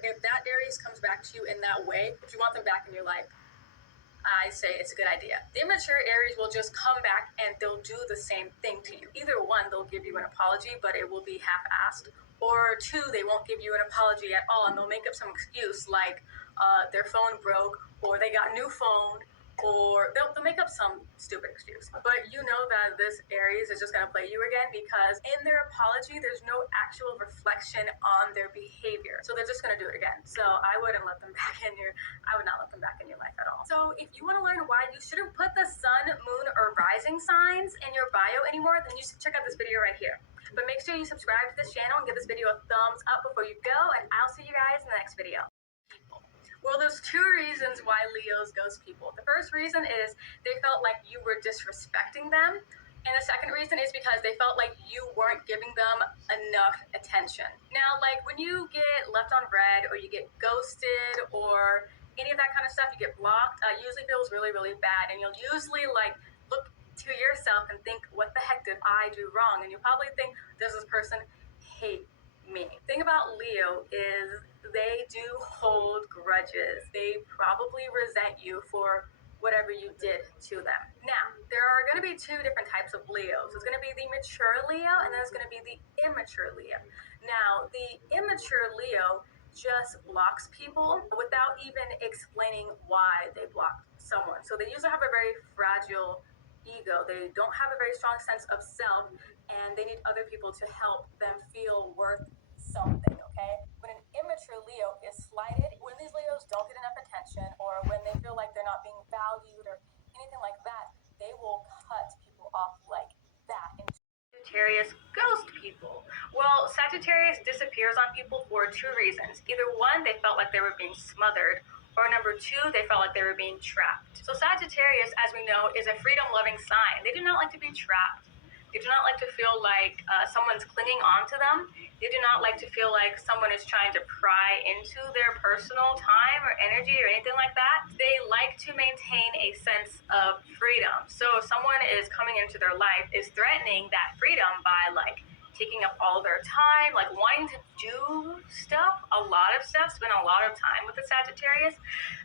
If that Aries comes back to you in that way, if you want them back in your life, I say it's a good idea. The immature Aries will just come back and they'll do the same thing to you. Either one, they'll give you an apology, but it will be half-assed. Or two, they won't give you an apology at all and they'll make up some excuse like their phone broke or they got a new phone, or they'll make up some stupid excuse. But you know that this Aries is just going to play you again because in their apology, there's no actual reflection on their behavior. So they're just going to do it again. So I wouldn't let them back in your, I would not let them back in your life at all. So if you want to learn why you shouldn't put the sun, moon, or rising signs in your bio anymore, then you should check out this video right here. But make sure you subscribe to this channel and give this video a thumbs up before you go, and I'll see you guys in the next video. Well, there's two reasons why Leos ghost people. The first reason is they felt like you were disrespecting them. And the second reason is because they felt like you weren't giving them enough attention. Now, like when you get left on red or you get ghosted or any of that kind of stuff, you get blocked, usually feels really, really bad. And you'll usually like look to yourself and think, what the heck did I do wrong? And you'll probably think, does this person hate me? The thing about Leo is they do hold grudges. They probably resent you for whatever you did to them. Now, there are going to be two different types of Leos. There's going to be the mature Leo and there's going to be the immature Leo. Now, the immature Leo just blocks people without even explaining why they blocked someone. So they usually have a very fragile ego. They don't have a very strong sense of self and they need other people to help them feel worth something, okay? When an immature Leo is slighted, when these Leos don't get enough attention or when they feel like they're not being valued or anything like that, they will cut people off like that. And Sagittarius ghost people. Well, Sagittarius disappears on people for two reasons. Either one, they felt like they were being smothered, or number two, they felt like they were being trapped. So Sagittarius, as we know, is a freedom-loving sign. They do not like to be trapped. They do not like to feel like someone's clinging on to them. They do not like to feel like someone is trying to pry into their personal time or energy or anything like that. They like to maintain a sense of freedom. So if someone is coming into their life, is threatening that freedom by like taking up all their time, like wanting to do stuff, a lot of stuff, spend a lot of time with the Sagittarius,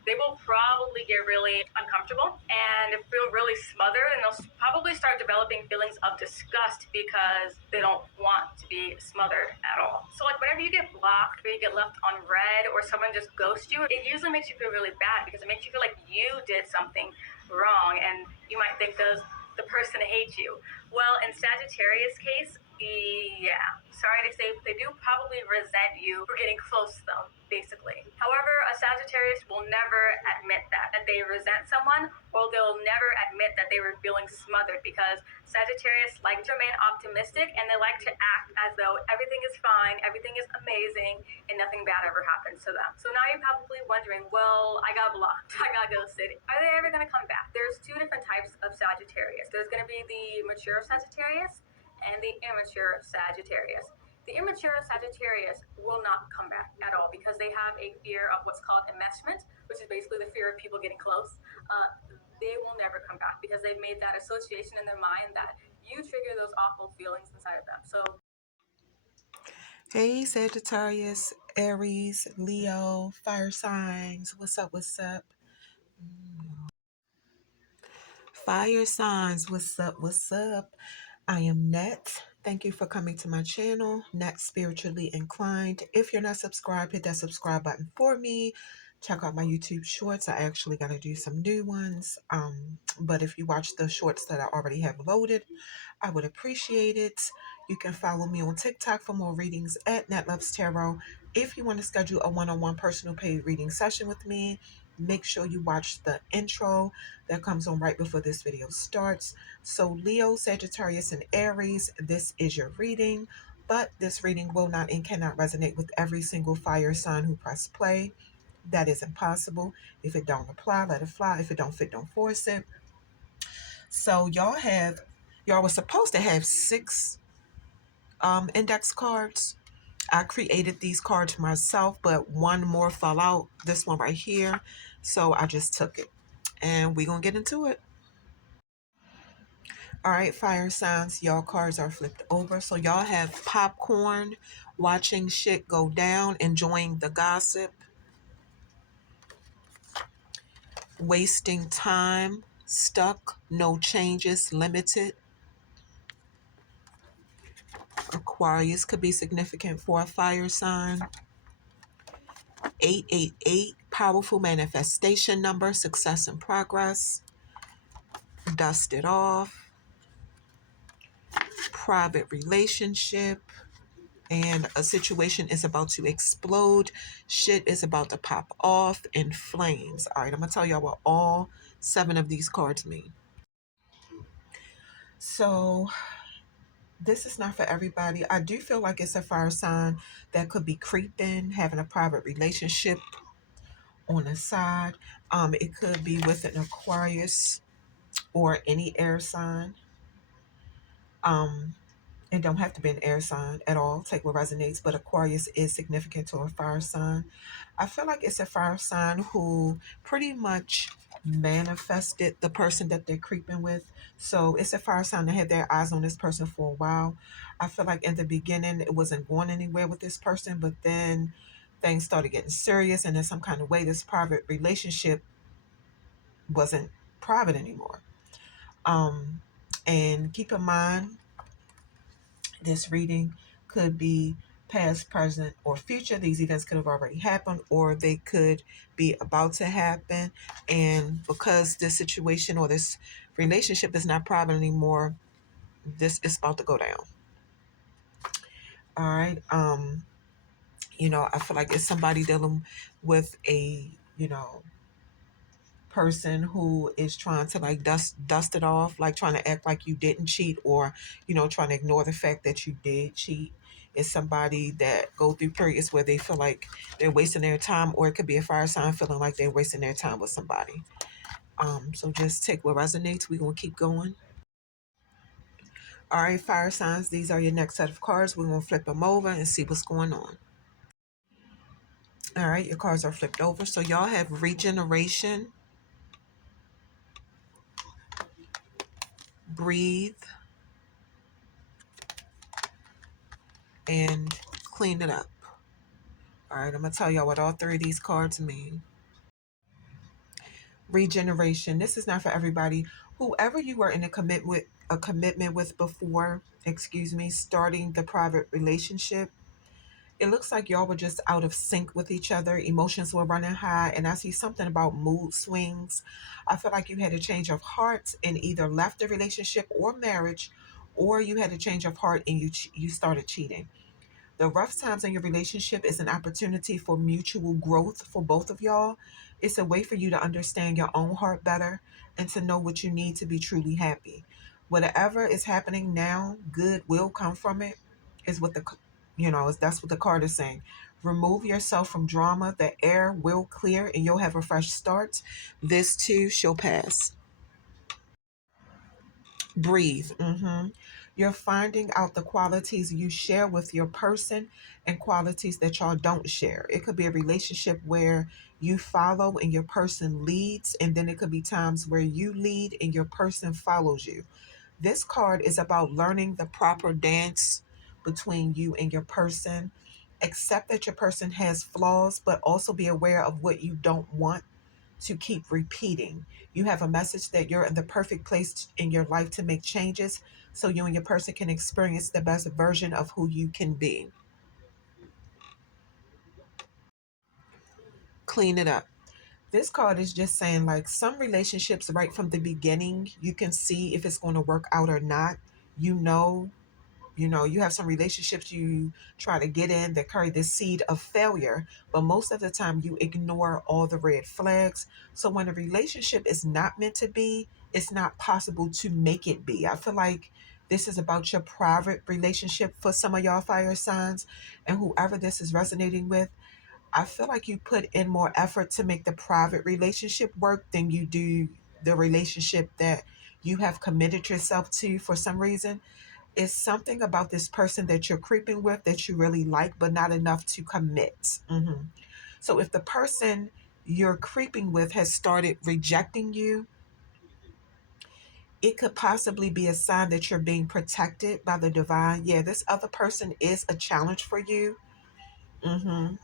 they will probably get really uncomfortable and feel really smothered, and they'll probably start developing feelings of disgust because they don't want to be smothered at all. So like whenever you get blocked or you get left on red or someone just ghosts you, it usually makes you feel really bad because it makes you feel like you did something wrong and you might think, does the person hate you? Well, in Sagittarius case, yeah, sorry to say, but they do probably resent you for getting close to them, basically. However, a Sagittarius will never admit that they resent someone, or they'll never admit that they were feeling smothered, because Sagittarius like to remain optimistic and they like to act as though everything is fine, everything is amazing, and nothing bad ever happens to them. So now you're probably wondering, well, I got blocked, I got ghosted. Are they ever going to come back? There's two different types of Sagittarius. There's going to be the mature Sagittarius and the immature Sagittarius. The immature Sagittarius will not come back at all because they have a fear of what's called enmeshment, which is basically the fear of people getting close. They will never come back because they've made that association in their mind that you trigger those awful feelings inside of them. So, hey Sagittarius, Aries, Leo, fire signs. What's up? What's up? Fire signs, what's up? What's up? I am Net. Thank you for coming to my channel, Net Spiritually Inclined. If you're not subscribed, hit that subscribe button for me. Check out my YouTube shorts. I actually got to do some new ones. But if you watch the shorts that I already have loaded, I would appreciate it. You can follow me on TikTok for more readings at NetLovesTarot. If you want to schedule a one-on-one personal paid reading session with me, make sure you watch the intro that comes on right before this video starts. So Leo, Sagittarius, and Aries, this is your reading, but this reading will not and cannot resonate with every single fire sign who press play. That is impossible. If it don't apply, let it fly. If it don't fit, don't force it. So y'all were supposed to have 6 index cards. I created these cards myself, but one more fell out. This one right here. So I just took it. And we're going to get into it. All right, fire signs, y'all cards are flipped over. So y'all have popcorn, watching shit go down, enjoying the gossip, wasting time, stuck, no changes, limited. Aquarius could be significant for a fire sign. 888, powerful manifestation number, success and progress. Dust it off. Private relationship. And a situation is about to explode. Shit is about to pop off in flames. All right, I'm going to tell y'all what all 7 of these cards mean. So this is not for everybody. I do feel like it's a fire sign that could be creeping, having a private relationship on the side. It could be with an Aquarius or any air sign. It don't have to be an air sign at all. Take what resonates, but Aquarius is significant to a fire sign. I feel like it's a fire sign who pretty much manifested the person that they're creeping with. So it's a fire sign that had their eyes on this person for a while. I feel like in the beginning it wasn't going anywhere with this person, but then things started getting serious, and in some kind of way this private relationship wasn't private anymore. And keep in mind, this reading could be past, present, or future. These events could have already happened, or they could be about to happen. And because this situation or this relationship is not private anymore, this is about to go down. All right. I feel like it's somebody dealing with a, person who is trying to like dust it off, like trying to act like you didn't cheat, or trying to ignore the fact that you did cheat. It's somebody that go through periods where they feel like they're wasting their time, or it could be a fire sign feeling like they're wasting their time with somebody. So just take what resonates. We're gonna keep going. All right, fire signs, these are your next set of cards. We're gonna flip them over and see what's going on. All right, your cards are flipped over. So y'all have regeneration, breathe, and clean it up. All right, I'm going to tell y'all what all 3 of these cards mean. Regeneration. This is not for everybody. Whoever you were in a commitment with before, starting the private relationship, it looks like y'all were just out of sync with each other. Emotions were running high, and I see something about mood swings. I feel like you had a change of heart and either left the relationship or marriage, or you had a change of heart and you started cheating. The rough times in your relationship is an opportunity for mutual growth for both of y'all. It's a way for you to understand your own heart better and to know what you need to be truly happy. Whatever is happening now, good will come from it, is what that's what the card is saying. Remove yourself from drama. The air will clear and you'll have a fresh start. This too shall pass. Breathe. You're finding out the qualities you share with your person and qualities that y'all don't share. It could be a relationship where you follow and your person leads, and then it could be times where you lead and your person follows you. This card is about learning the proper dance between you and your person. Accept that your person has flaws, but also be aware of what you don't want to keep repeating. You have a message that you're in the perfect place in your life to make changes so you and your person can experience the best version of who you can be. Clean it up. This card is just saying, like, some relationships right from the beginning, you can see if it's going to work out or not. You know, you have some relationships you try to get in that carry the seed of failure, but most of the time you ignore all the red flags. So when a relationship is not meant to be, it's not possible to make it be. I feel like this is about your private relationship for some of y'all fire signs, and whoever this is resonating with, I feel like you put in more effort to make the private relationship work than you do the relationship that you have committed yourself to for some reason. It's something about this person that you're creeping with that you really like, but not enough to commit. So if the person you're creeping with has started rejecting you, it could possibly be a sign that you're being protected by the divine. Yeah, this other person is a challenge for you. hmm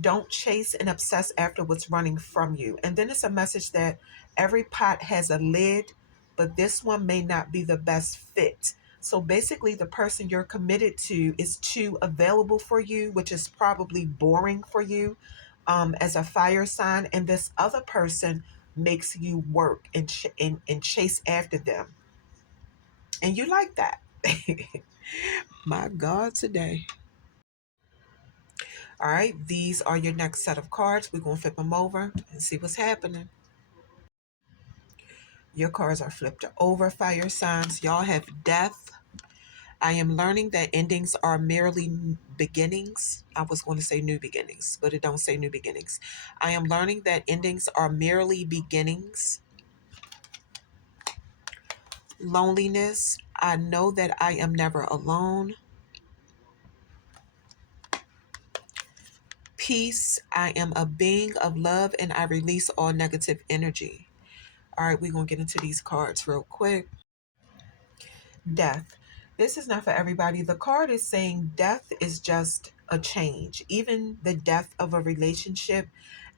Don't chase and obsess after what's running from you. And then it's a message that every pot has a lid, but this one may not be the best fit. So basically, the person you're committed to is too available for you, which is probably boring for you as a fire sign. And this other person makes you work and chase after them. And you like that. My God, today. All right, these are your next set of cards. We're going to flip them over and see what's happening. Your cards are flipped over, fire signs. Y'all have death. I am learning that endings are merely beginnings. I was going to say new beginnings, but it don't say new beginnings. I am learning that endings are merely beginnings. Loneliness. I know that I am never alone. Peace. I am a being of love and I release all negative energy. All right, we're going to get into these cards real quick. Death. This is not for everybody. The card is saying death is just a change. Even the death of a relationship,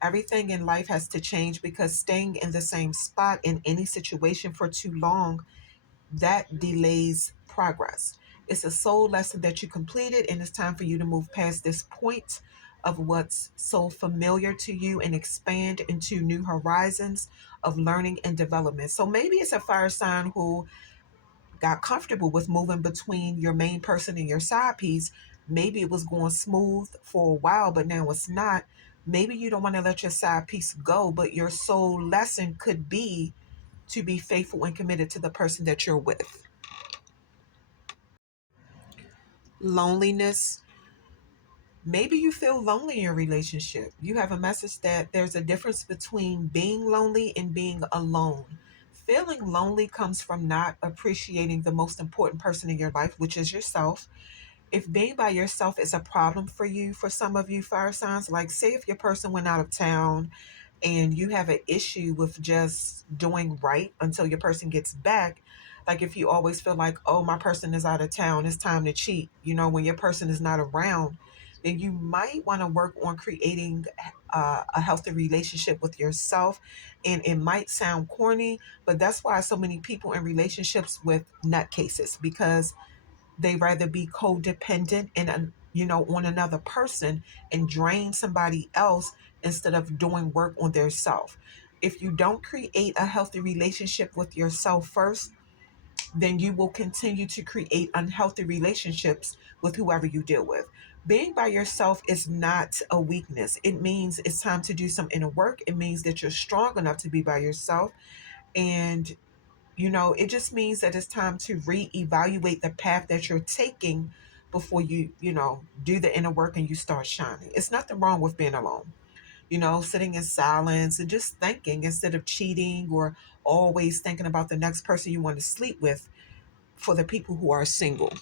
everything in life has to change because staying in the same spot in any situation for too long, that delays progress. It's a soul lesson that you completed, and it's time for you to move past this point of what's so familiar to you and expand into new horizons of learning and development. So maybe it's a fire sign who got comfortable with moving between your main person and your side piece. Maybe it was going smooth for a while, but now it's not. Maybe you don't want to let your side piece go, but your soul lesson could be to be faithful and committed to the person that you're with. Loneliness. Maybe you feel lonely in your relationship. You have a message that there's a difference between being lonely and being alone. Feeling lonely comes from not appreciating the most important person in your life, which is yourself. If being by yourself is a problem for you, for some of you fire signs, like say if your person went out of town and you have an issue with just doing right until your person gets back, like if you always feel like, oh, my person is out of town, it's time to cheat, when your person is not around, then you might want to work on creating a healthy relationship with yourself. And it might sound corny, but that's why so many people in relationships with nutcases, because they rather be codependent and on another person and drain somebody else instead of doing work on their self. If you don't create a healthy relationship with yourself first, then you will continue to create unhealthy relationships with whoever you deal with. Being by yourself is not a weakness. It means it's time to do some inner work. It means that you're strong enough to be by yourself. And it just means that it's time to reevaluate the path that you're taking before you do the inner work and you start shining. It's nothing wrong with being alone, sitting in silence and just thinking instead of cheating or always thinking about the next person you want to sleep with for the people who are single.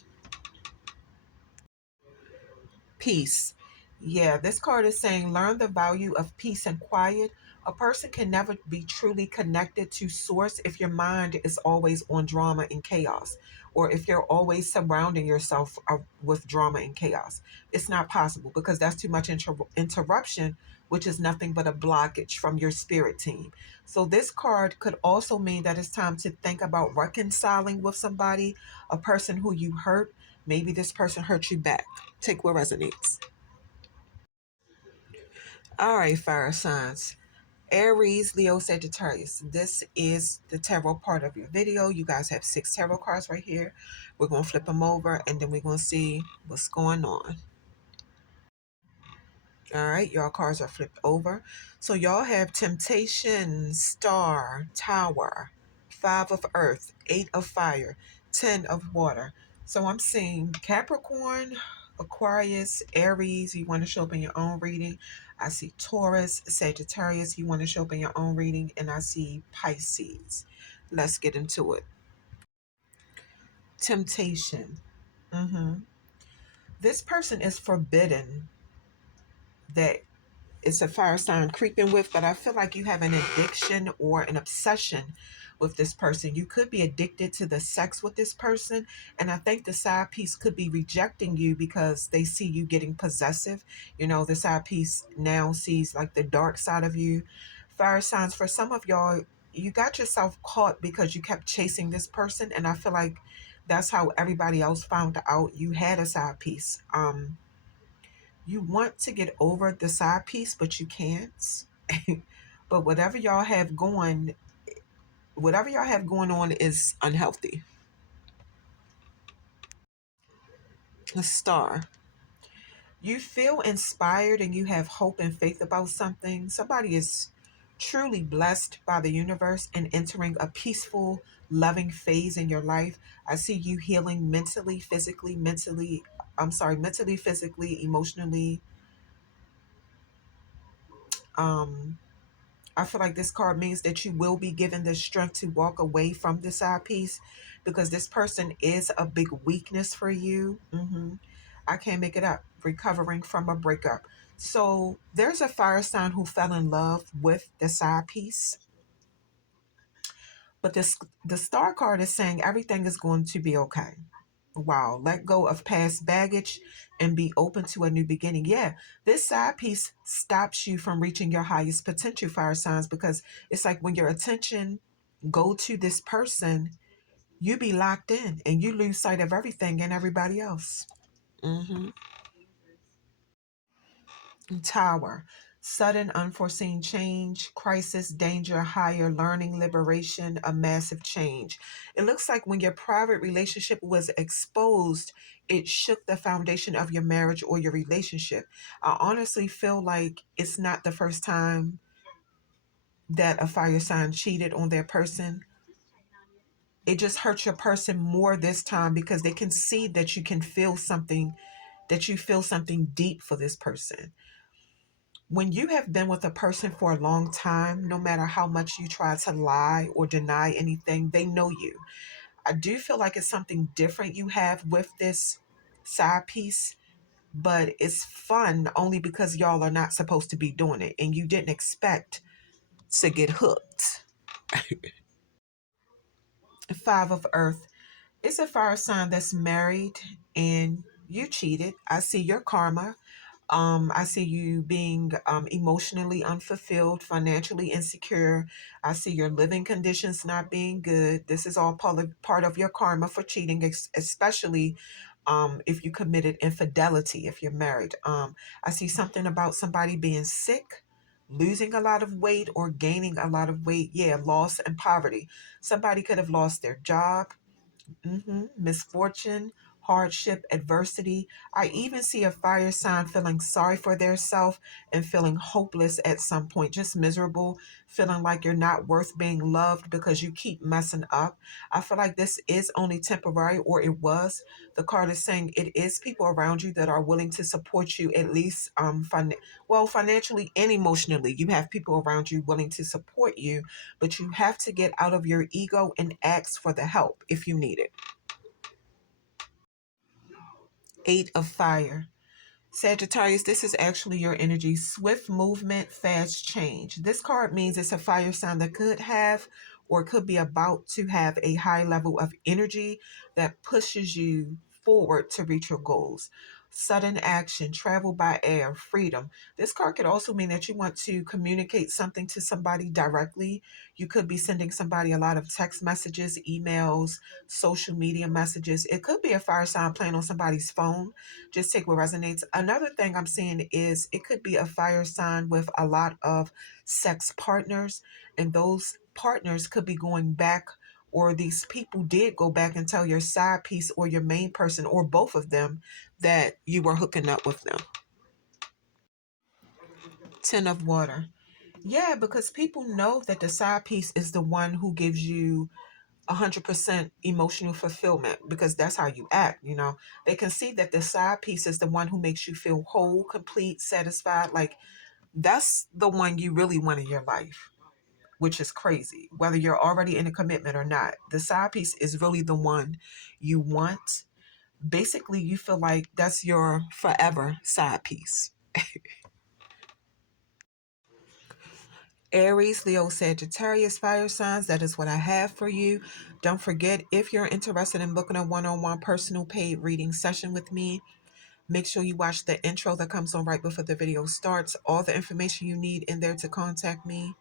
Peace. Yeah, this card is saying learn the value of peace and quiet. A person can never be truly connected to source if your mind is always on drama and chaos. or if you're always surrounding yourself with drama and chaos. It's not possible because that's too much interruption, which is nothing but a blockage from your spirit team. So this card could also mean that it's time to think about reconciling with somebody, a person who you hurt. Maybe this person hurt you back. Take what resonates. All right, fire signs. Aries, Leo, Sagittarius. This is the tarot part of your video. You guys have 6 tarot cards right here. We're going to flip them over and then we're going to see what's going on. All right, y'all cards are flipped over. So y'all have Temptation, Star, Tower, 5 of Earth, 8 of Fire, 10 of Water. So I'm seeing Capricorn, Aquarius, Aries, you want to show up in your own reading. I see Taurus, Sagittarius, you want to show up in your own reading. And I see Pisces. Let's get into it. Temptation. This person is forbidden that it's a fire sign creeping with, but I feel like you have an addiction or an obsession with this person. You could be addicted to the sex with this person. And I think the side piece could be rejecting you because they see you getting possessive. You know, the side piece now sees like the dark side of you. Fire signs, for some of y'all, you got yourself caught because you kept chasing this person. And I feel like that's how everybody else found out you had a side piece. You want to get over the side piece, but you can't. But whatever y'all have going on is unhealthy. A star. You feel inspired and you have hope and faith about something. Somebody is truly blessed by the universe and entering a peaceful, loving phase in your life. I see you healing mentally, physically, emotionally. Um, I feel like this card means that you will be given the strength to walk away from this side piece because this person is a big weakness for you. I can't make it up. Recovering from a breakup. So there's a fire sign who fell in love with the side piece. But the star card is saying everything is going to be okay. Wow, let go of past baggage and be open to a new beginning. Yeah, this side piece stops you from reaching your highest potential, fire signs, because it's like when your attention go to this person, you be locked in and you lose sight of everything and everybody else. hmm Tower. Sudden unforeseen change, crisis, danger, higher learning, liberation, a massive change. It looks like when your private relationship was exposed, it shook the foundation of your marriage or your relationship. I honestly feel like it's not the first time that a fire sign cheated on their person. It just hurts your person more this time because they can see that you feel something deep for this person. When you have been with a person for a long time, no matter how much you try to lie or deny anything, they know you. I do feel like it's something different you have with this side piece, but it's fun only because y'all are not supposed to be doing it and you didn't expect to get hooked. 5 of Earth. It's a fire sign that's married and you cheated. I see your karma. I see you being emotionally unfulfilled, financially insecure. I see your living conditions not being good. This is all part of your karma for cheating, especially if you committed infidelity, if you're married. I see something about somebody being sick, losing a lot of weight, or gaining a lot of weight. Yeah, loss and poverty. Somebody could have lost their job, misfortune, hardship, adversity. I even see a fire sign feeling sorry for their self and feeling hopeless at some point, just miserable, feeling like you're not worth being loved because you keep messing up. I feel like this is only temporary, or it was. The card is saying it is people around you that are willing to support you, at least financially and emotionally. You have people around you willing to support you, but you have to get out of your ego and ask for the help if you need it. 8 of Fire. Sagittarius, this is actually your energy. Swift movement, fast change. This card means it's a fire sign that could have or it could be about to have a high level of energy that pushes you forward to reach your goals. Sudden action, travel by air, freedom. This card could also mean that you want to communicate something to somebody directly. You could be sending somebody a lot of text messages, emails, social media messages. It could be a fire sign playing on somebody's phone. Just take what resonates. Another thing I'm seeing is it could be a fire sign with a lot of sex partners, and those partners could be going back, or these people did go back and tell your side piece or your main person or both of them that you were hooking up with them. Ten of water. Yeah, because people know that the side piece is the one who gives you 100% emotional fulfillment, because that's how you act. They can see that the side piece is the one who makes you feel whole, complete, satisfied. Like, that's the one you really want in your life, which is crazy. Whether you're already in a commitment or not, the side piece is really the one you want. Basically, you feel like that's your forever side piece. Aries, Leo, Sagittarius, fire signs, that is what I have for you. Don't forget, if you're interested in booking a one-on-one personal paid reading session with me, make sure you watch the intro that comes on right before the video starts. All the information you need in there to contact me.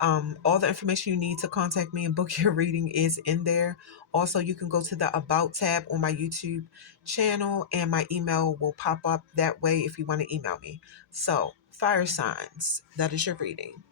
All the information you need to contact me and book your reading is in there. Also, you can go to the About tab on my YouTube channel, and my email will pop up that way if you want to email me. So, fire signs, that is your reading.